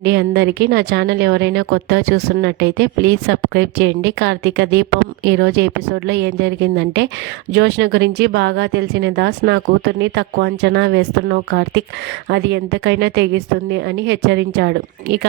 అందరికీ నా ఛానల్ ఎవరైనా కొత్తగా చూస్తున్నట్టయితే ప్లీజ్ సబ్స్క్రైబ్ చేయండి. కార్తీక దీపం ఈరోజు ఎపిసోడ్లో ఏం జరిగిందంటే, జోష్న గురించి బాగా తెలిసిన దాస్ నా కూతుర్ని తక్కువ అంచనా వేస్తున్నావు కార్తీక్, అది ఎంతకైనా తెగిస్తుంది అని హెచ్చరించాడు. ఇక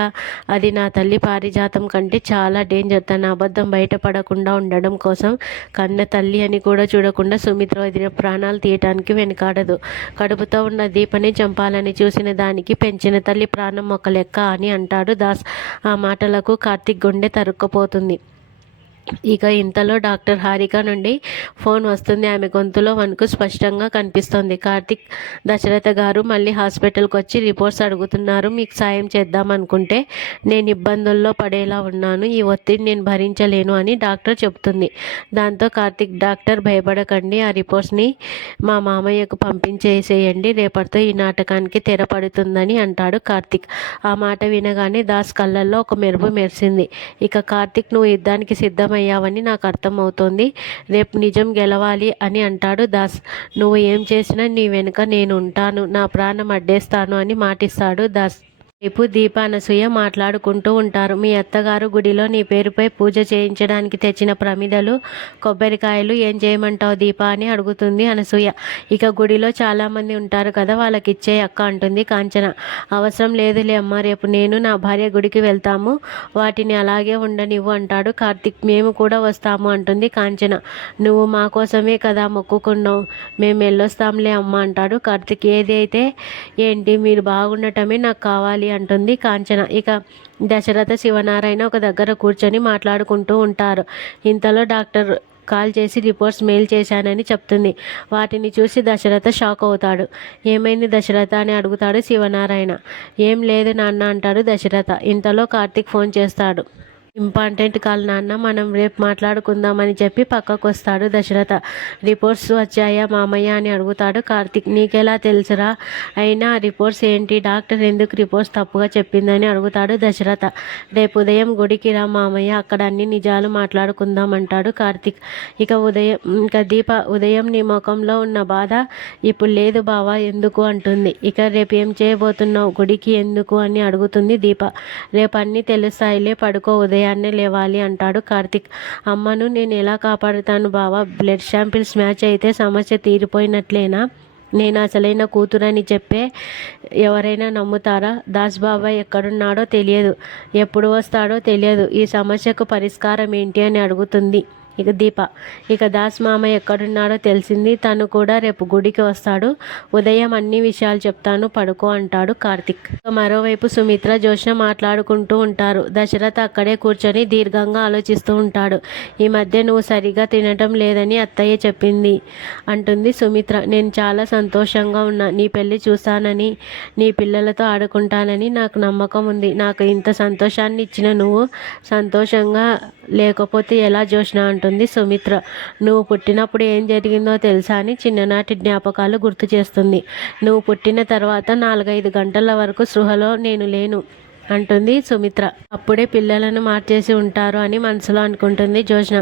అది నా తల్లి పారిజాతం కంటే చాలా డేంజర్. తన అబద్ధం బయటపడకుండా ఉండడం కోసం కన్న తల్లి అని కూడా చూడకుండా సుమిత్ర వదిన ప్రాణాలు తీయటానికి వెనుకాడదు. కడుపుతో ఉన్న దీపని చంపాలని చూసిన దానికి పెంచిన తల్లి ప్రాణం ఒక లెక్క అని అంటాడు దాస్. ఆ మాటలకు కార్తీక్ గుండె తరుక్కుపోతుంది. ఇక ఇంతలో డాక్టర్ హారిక నుండి ఫోన్ వస్తుంది. ఆమె గొంతులో వణుకు స్పష్టంగా కనిపిస్తోంది. కార్తీక్, దశరథ గారు మళ్ళీ హాస్పిటల్కి వచ్చి రిపోర్ట్స్ అడుగుతున్నారు. మీకు సాయం చేద్దామనుకుంటే నేను ఇబ్బందుల్లో పడేలా ఉన్నాను. ఈ ఒత్తిడి నేను భరించలేను అని డాక్టర్ చెబుతుంది. దాంతో కార్తీక్, డాక్టర్ భయపడకండి, ఆ రిపోర్ట్స్ని మా మామయ్యకు పంపించేసేయండి, రేపటితో ఈ నాటకానికి తెర పడుతుందని అంటాడు కార్తీక్. ఆ మాట వినగానే దాస్ కళ్ళల్లో ఒక మెరుపు మెరిసింది. ఇక కార్తీక్, నువ్వు యుద్ధానికి సిద్ధమయ్యావని నాకు అర్థమవుతోంది. రేపు నిజం గెలవాలి అని అంటాడు దాస్. నువ్వు ఏం చేసినా నీ వెనుక నేను ఉంటాను, నా ప్రాణం అడ్డేస్తాను అని మాటిస్తాడు దాస్. రేపు దీప అనసూయ మాట్లాడుకుంటూ ఉంటారు. మీ అత్తగారు గుడిలో నీ పేరుపై పూజ చేయించడానికి తెచ్చిన ప్రమిదలు, కొబ్బరికాయలు ఏం చేయమంటావు దీప అని అడుగుతుంది అనసూయ. ఇక గుడిలో చాలామంది ఉంటారు కదా, వాళ్ళకి ఇచ్చే అక్క అంటుంది కాంచన. అవసరం లేదులే అమ్మ, రేపు నేను నా భార్య గుడికి వెళ్తాము, వాటిని అలాగే ఉండనివ్వు అంటాడు కార్తీక్. మేము కూడా వస్తాము అంటుంది కాంచన. నువ్వు మా కోసమే కదా మొక్కుకున్నావు, మేము వెళ్ళొస్తాంలే అమ్మ అంటాడు కార్తీక్. ఏది అయితే ఏంటి, మీరు బాగుండటమే నాకు కావాలి అంటుంది కాంచన. ఇక దశరథ శివనారాయణ ఒక దగ్గర కూర్చొని మాట్లాడుకుంటూ ఉంటారు. ఇంతలో డాక్టర్ కాల్ చేసి రిపోర్ట్స్ మెయిల్ చేశానని చెప్తుంది. వాటిని చూసి దశరథ షాక్ అవుతాడు. ఏమైంది దశరథ అని అడుగుతాడు శివనారాయణ. ఏం లేదు నాన్న అంటాడు దశరథ. ఇంతలో కార్తీక్ ఫోన్ చేస్తాడు. ఇంపార్టెంట్ కాల్ నాన్న, మనం రేపు మాట్లాడుకుందామని చెప్పి పక్కకు వస్తాడు దశరథ. రిపోర్ట్స్ వచ్చాయా మామయ్య అని అడుగుతాడు కార్తీక్. నీకెలా తెలుసురా? అయినా రిపోర్ట్స్ ఏంటి, డాక్టర్ ఎందుకు రిపోర్ట్స్ తప్పుగా చెప్పిందని అడుగుతాడు దశరథ. రేపు ఉదయం గుడికి రా మామయ్య, అక్కడ అన్ని నిజాలు మాట్లాడుకుందాం అంటాడు కార్తీక్. ఇక దీప, ఉదయం నీ ముఖంలో ఉన్న బాధ ఇప్పుడు లేదు బావా, ఎందుకు అంటుంది. ఇక రేపు ఏం చేయబోతున్నావు, గుడికి ఎందుకు అని అడుగుతుంది దీప. రేపు అన్నీ తెలుస్తాయిలే, పడుకో, ఉదయాన్నే లేవాలి అంటాడు కార్తీక్. అమ్మను నేను ఎలా కాపాడుతాను బావా, బ్లడ్ శాంపిల్స్ మ్యాచ్ అయితే సమస్య తీరిపోయినట్లేనా? నేను అసలైన కూతురని చెప్పే ఎవరైనా నమ్ముతారా? దాస్ బాబాయ్ ఎక్కడున్నాడో తెలియదు, ఎప్పుడు వస్తాడో తెలియదు, ఈ సమస్యకు పరిష్కారం ఏంటి అని అడుగుతుంది ఇక దీప. ఇక దాస్ మామ ఎక్కడున్నాడో తెలిసింది, తను కూడా రేపు గుడికి వస్తాడు, ఉదయం అన్ని విషయాలు చెప్తాను, పడుకో అంటాడు కార్తిక్. మరోవైపు సుమిత్ర జోష్న మాట్లాడుకుంటూ ఉంటారు. దశరథ అక్కడే కూర్చొని దీర్ఘంగా ఆలోచిస్తూ ఉంటాడు. ఈ మధ్య నువ్వు సరిగా తినటం లేదని అత్తయ్య చెప్పింది అంటుంది సుమిత్ర. నేను చాలా సంతోషంగా ఉన్నా, నీ పెళ్లి చూస్తానని, నీ పిల్లలతో ఆడుకుంటానని నాకు నమ్మకం ఉంది. నాకు ఇంత సంతోషాన్ని ఇచ్చిన నువ్వు సంతోషంగా లేకపోతే ఎలా జోష్న అంటుంది సుమిత్ర. నువ్వు పుట్టినప్పుడు ఏం జరిగిందో తెలుసా అని చిన్ననాటి జ్ఞాపకాలు గుర్తు చేస్తుంది. నువ్వు పుట్టిన తర్వాత 4-5 గంటల వరకు స్పృహలో నేను లేను అంటుంది సుమిత్ర. అప్పుడే పిల్లలను మార్చేసి ఉంటారు అని మనసులో అనుకుంటుంది జోష్న.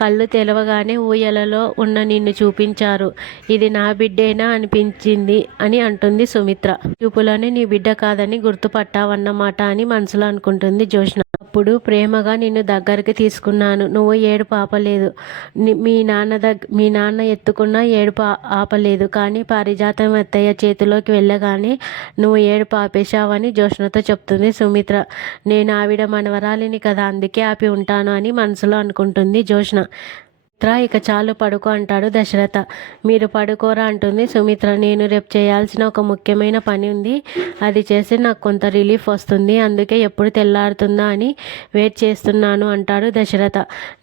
కళ్ళు తెలవగానే ఊయలలో ఉన్న నిన్ను చూపించారు, ఇది నా బిడ్డేనా అనిపించింది అని అంటుంది సుమిత్ర. చూపులోనే నీ బిడ్డ కాదని గుర్తుపట్టావన్నమాట అని మనసులో అనుకుంటుంది జోష్న. అప్పుడు ప్రేమగా నిన్ను దగ్గరికి తీసుకున్నాను, నువ్వు ఏడుపు ఆపలేదు. మీ నాన్న ఎత్తుకున్న ఏడుపు ఆపలేదు, కానీ పారిజాతం అత్తయ్య చేతిలోకి వెళ్ళగానే నువ్వు ఏడుపు ఆపేశావని జోష్నతో చెప్తుంది సుమిత్ర. నేను ఆవిడ మనవరాలిని కదా, అందుకే ఆపి ఉంటాను అని మనసులో అనుకుంటుంది జోష్న. ఇక చాలు, పడుకో అంటాడు దశరథ. మీరు పడుకోరా అంటుంది సుమిత్ర. నేను రేపు చేయాల్సిన ఒక ముఖ్యమైన పని ఉంది, అది చేసి నాకు కొంత రిలీఫ్ వస్తుంది, అందుకే ఎప్పుడు తెల్లారుతుందా అని వెయిట్ చేస్తున్నాను అంటాడు దశరథ.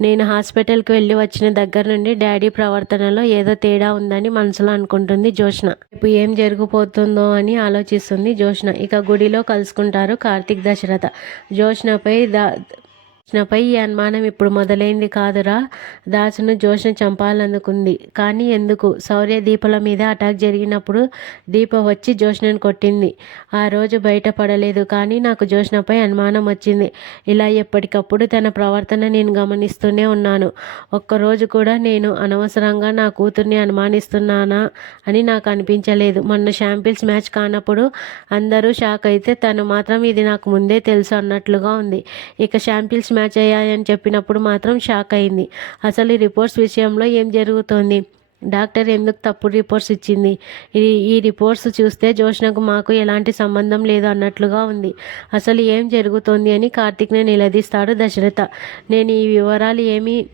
నేను హాస్పిటల్కి వెళ్ళి వచ్చిన దగ్గర నుండి డాడీ ప్రవర్తనలో ఏదో తేడా ఉందని మనసులో అనుకుంటుంది జోష్న. రేపు ఏం జరిగిపోతుందో అని ఆలోచిస్తుంది జోష్న. ఇక గుడిలో కలుసుకుంటారు కార్తీక్, దశరథ. జోష్నపై నాపై ఈ అనుమానం ఇప్పుడు మొదలైంది కాదురా. దాసును జోష్ను చంపాలనుకుంది. కానీ ఎందుకు? శౌర్య దీపల మీద అటాక్ జరిగినప్పుడు దీప వచ్చి జోష్నను కొట్టింది. ఆ రోజు బయటపడలేదు. కానీ నాకు జోష్నపై అనుమానం వచ్చింది. ఇలా ఎప్పటికప్పుడు తన ప్రవర్తన నేను గమనిస్తూనే ఉన్నాను. ఒక్కరోజు కూడా నేను అనవసరంగా నా కూతుర్ని అనుమానిస్తున్నానా అని నాకు అనిపించలేదు. మొన్న షాంపిల్స్ మ్యాచ్ కానప్పుడు అందరూ షాక్ అయితే తను మాత్రం ఇది నాకు ముందే తెలుసు అన్నట్లుగా ఉంది. ఇక షాంపిల్స్ మ్యాచ్ అయ్యాయని చెప్పినప్పుడు మాత్రం షాక్ అయింది. అసలు ఈ రిపోర్ట్స్ విషయంలో ఏం జరుగుతోంది? డాక్టర్ ఎందుకు తప్పుడు రిపోర్ట్స్ ఇచ్చింది? ఈ రిపోర్ట్స్ చూస్తే జోష్నకు మాకు ఎలాంటి సంబంధం లేదు అన్నట్లుగా ఉంది. అసలు ఏం జరుగుతోంది అని కార్తీక్ని నిలదీస్తాడు దశరథ. నేను ఈ వివరాలు ఏమీ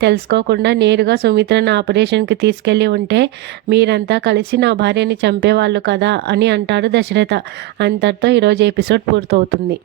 తెలుసుకోకుండా నేరుగా సుమిత్రను ఆపరేషన్కి తీసుకెళ్ళి ఉంటే మీరంతా కలిసి నా భార్యని చంపేవాళ్ళు కదా అని అంటాడు దశరథ. అంతటితో ఈరోజు ఎపిసోడ్ పూర్తవుతుంది.